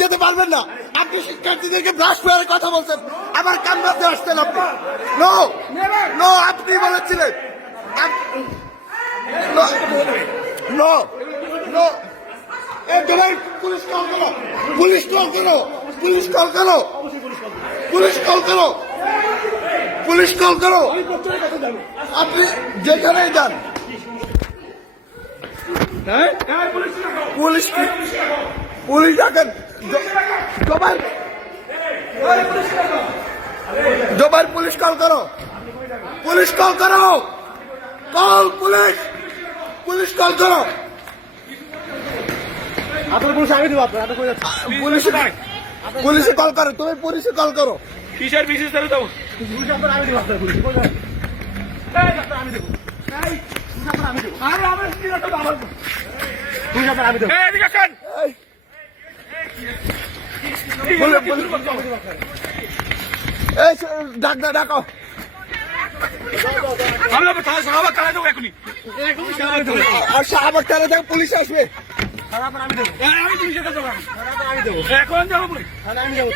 যেতে পারবেন না। আপনি শিক্ষার্থীদেরকে ব্রাশ করে কথা বলছেন, আবার কামরাতে আসতেন আপনি। নো নো, আপনি বলেছিলেন। নো নো, পুলিশ কল করো, পুলিশ কল করো, পুলিশ কল করো, পুলিশ কল করো, পুলিশ কল করো। আপনি যেখানেই যান পুলিশ, পুলিশ ডাকেন। জোবাইর পুলিশ কল করো, পুলিশ কল করো, কল পুলিশ, পুলিশ কল করো। পুলিশে কল করো, তুমি পুলিশে কল করো। কিসের বিশেষ আমি দেবো? ডাকো। আবার তারা দেখো পুলিশ আসবে। এখন যাবো আমি যাবো।